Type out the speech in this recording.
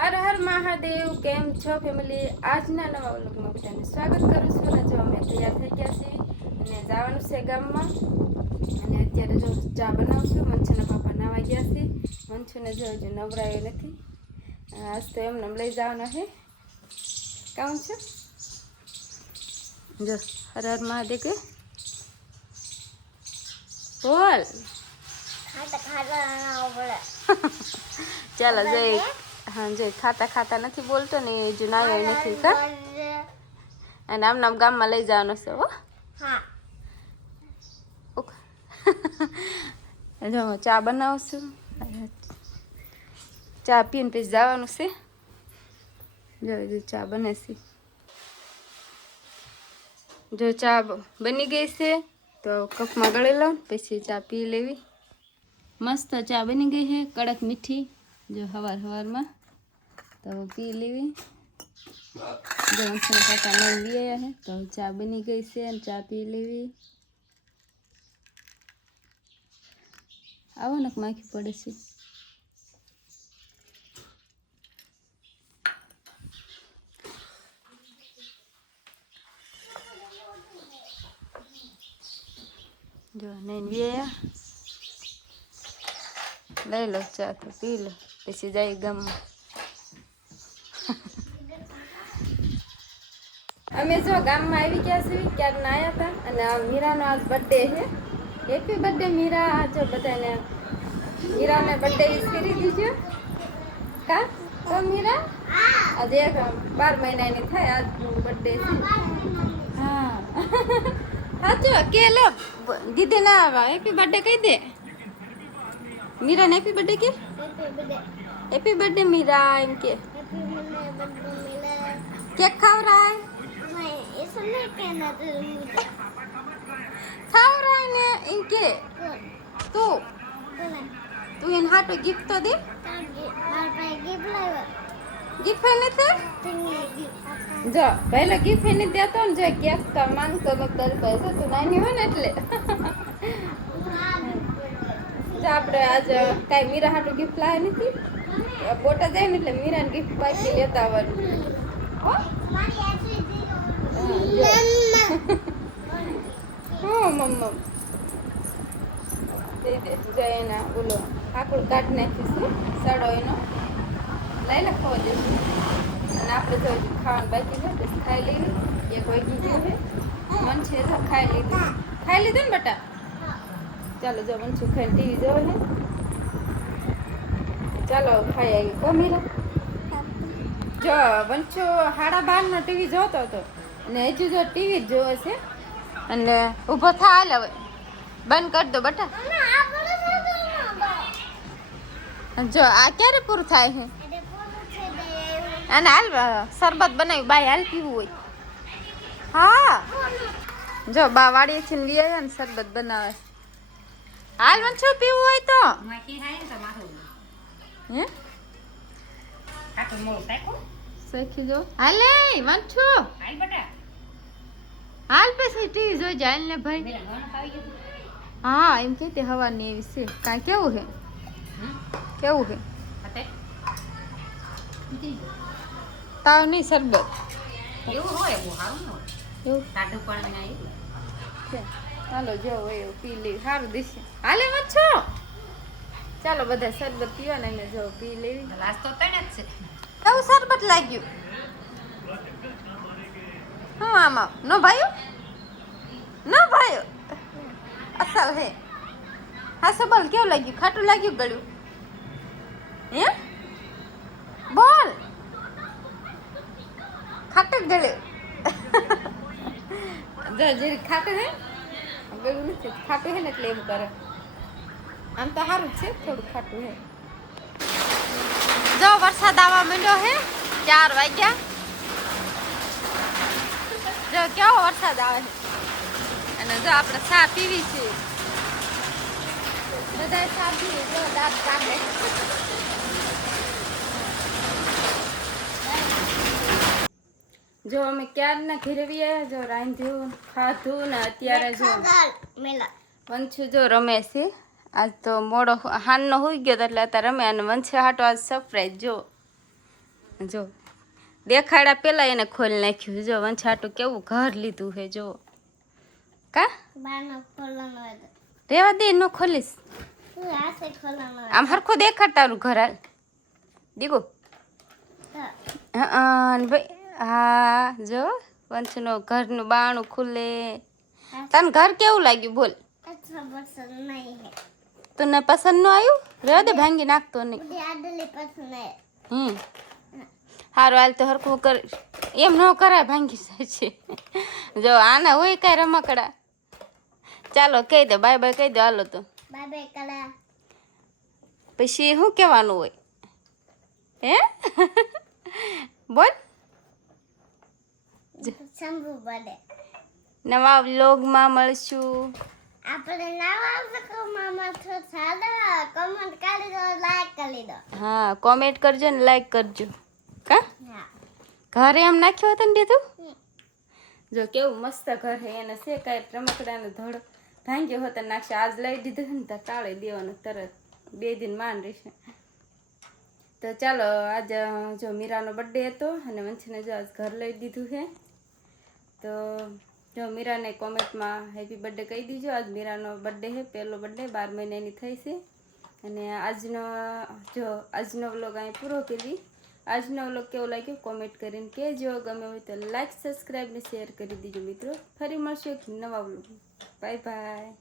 હર હર મહાદેવ, કેમ છો ફેમિલી? આજના નવા વ્લોગમાં બધાને સ્વાગત કરું છું. અને જો અમે તૈયાર થઈ ગયા છીએ અને જવાનું છે ગામમાં. અને અત્યારે જો ચા બનાવશું. મંછુના પાપા નાવા ગયા છે. મંછુને જો હજુ નવરાયો નથી. આજ તો એમને લઈ જવાના છે. કામ છે જો હર હર મહાદેવ કે બોલ. ચાલો જય. હા જય ખાતા ખાતા નથી બોલતો ને એ જ નાયો નથી કા. અને આમ નામ ગામમાં લઈ જવાનો છે હો. જો ચા બનાવશું. ચા પીને પછી જવાનું છે. જો ચા બને છે. જો ચા બની ગઈ છે તો કપમાં ગળી લઉં પછી ચા પી લેવી. મસ્ત ચા બની ગઈ છે, કડક મીઠી. જો હવારમાં તો પી લેવી. જો કાકા લઈને લઈ આવ્યા છે તો ચા બની ગઈ છે અને ચા પી લેવી. આવો ને માખી પડે છે. જો નહીં વ્યાયા લઈ લો ચા તો પી લો પછી જાય ગામમાં. અમે જો ગામમાં આવી ગયા છીએ ક્યારના આવ્યા હતા અને આ મીરાનો આજ બર્થડે છે. Happy birthday Meera. જો બધાને મીરાને બર્થડે વિશ કરી દીજો કા. તો મીરા આજે 12 મહિનાની થાય આજ બર્થડે છે. હા સાચો કે લે દીદી ના આવા હેપી બર્થડે કહી દે. મીરાને હેપી બર્થડે કે હેપી બર્થડે મીરા એમ કે. કેક ખવડાય ખવડાય ને એમ કે. તું એને હાટો ગિફ્ટ તો દે. ગિફ્ટ નથી જો પહેલો ગિફ્ટ એને દેતો ને જો કેક માંગતો મતલબ પૈસા તું નાની હોય ને એટલે. આપણે આજ કાંઈ મીરા હાટું ગિફ્ટ લાવે નથી. બોટા જાય ને એટલે મીરાને ગિફ્ટ પાછી લેતા આવવાનું. મમ્મા દઈ દે જો એના બોલો આકડું કાઢી નાખીશું સડો એનો લઈ લખવા દઈશું. અને આપણે જો ખાવાનું બાકી છે તો ખાઈ લઈએ. એક વાગી ગયું છે. મન છે તો ખાઈ લીધું ને બટા. ચાલો જો મંચુ ખાઈને ટીવી જોવે છે. ચાલો ખાઈ આવી કમીરા. જો મંચુ 12:30 ટીવી જોતો હતો અને હજુ જો ટીવી જ જોવે છે. અને ઊભો થા હાલ હવે બંધ કરી દો બટા. જો આ ક્યારે પૂરું થાય છે. અને હાલ શરબત બનાવ્યું બાય હાલ પીવું હોય. હા જો બા વાડીએથી લઈ આવ્યા ને શરબત બનાવે. હાલ મંચુ પીવું હોય તો શીખી જો. હાલે મંચુ હાલ પછી ટીવી જોઈ જાય ને ભાઈ. હા એમ કે હવાની એવી છે. કાંઈ કેવું છે કેવું છે તાવ નહીં શરબત એવું હોય એવું ચાલો જો એવું પી લેવી સારું દિશે. હાલે મચ્છો ચાલો બધા શરબત પીવા ને અમે જો પી લેવી. કેવું શરબત લાગ્યું? હા આમાં નો ભાઈ અસલ હે. હા સબલ કેવું લાગ્યું? ખાટું લાગ્યું ગળ્યું હે? બોલ ખાટું ગળ્યું. જે ખાટું હે ગળ્યું નથી. ખાટું હે ને એટલે એમ કરે. આમ તો સારું જ છે થોડું ખાટું હે. જો વરસાદ આવવા માંડ્યો હે 4 વાગ્યા. જો કેવો વરસાદ આવે છે. અને જો આપણે ચા પીવી છે. બધા ચા પીવી જો દાંત કાઢે. જો અમે ક્યારના ઘરે આવ્યા જો રાંધ્યું ખાધું ને અત્યારે જો વંશુ જો રમે છે. આજ તો મોડો હાનનો હોઈ ગયો એટલે અત્યારે રમે. અને વંશે હાટો આજ સરપ્રાઈઝ જો જો દેખાડા પેલા એને ખોલી નાખ્યું. જો વંછાટું કેવું ઘર લીધું હે જો. કા રેવા દે, નો ખોલીશ. આમ હરખું દેખાડ તારું ઘર. હાલ દીગો. ભાઈ હા જો વંશનો ઘરનું બાણું ખુલે. તને ઘર કેવું લાગ્યું બોલ? તને પસંદ ન આવ્યું? રેવા દે, ભાંગી નાખતો નહીં. સારું હાલ તો હરખું કર. એમ ન કરાય, ભાંગી જાય છે. જો આના હોય કાંઈ રમકડા. ચાલો કહી દે બાય બાય કહી દો. હાલો તો બાય બાય કરા. પછી શું કહેવાનું હોય હે? બોલ. નવા વ્લોગમાં મળશું. આપણે નવા વ્લોગમાં મળશું. કમેન્ટ કરી દો, લાઈક કરી દો. હા કોમેન્ટ કરજો ને લાઈક કરજો. કા ઘરે એમ નાખ્યો હતો ને દીધું. જો કેવું મસ્ત ઘર હે. એને છે કાંઈ રમકડાનો ધોળો ભાંગ્યો હતો નાખશે. આજ લઈ દીધું ને તો કાળે દેવાનું તરત 2 દિન માંડ રહેશે. તો ચાલો આજ જો મીરાનો બર્થડે હતો અને વંશીને જો આજ ઘર લઈ દીધું છે. તો જો મીરાને કોમેન્ટમાં હેપી બર્થડે કહી દીજો. આજ મીરાનો બર્થડે છે, પહેલો બર્થડે 12 મહિનાની થઈ છે. અને આજનો વ્લોગ અહીં પૂરો કરી. આજનો વ્લોગ કેવો લાગ્યો કોમેન્ટ કરીને કહેજો. ગમે હોય તો લાઈક સબસ્ક્રાઈબ ને શેર કરી દીજો મિત્રો. ફરી મળશું એક નવા વ્લોગ. Bye bye.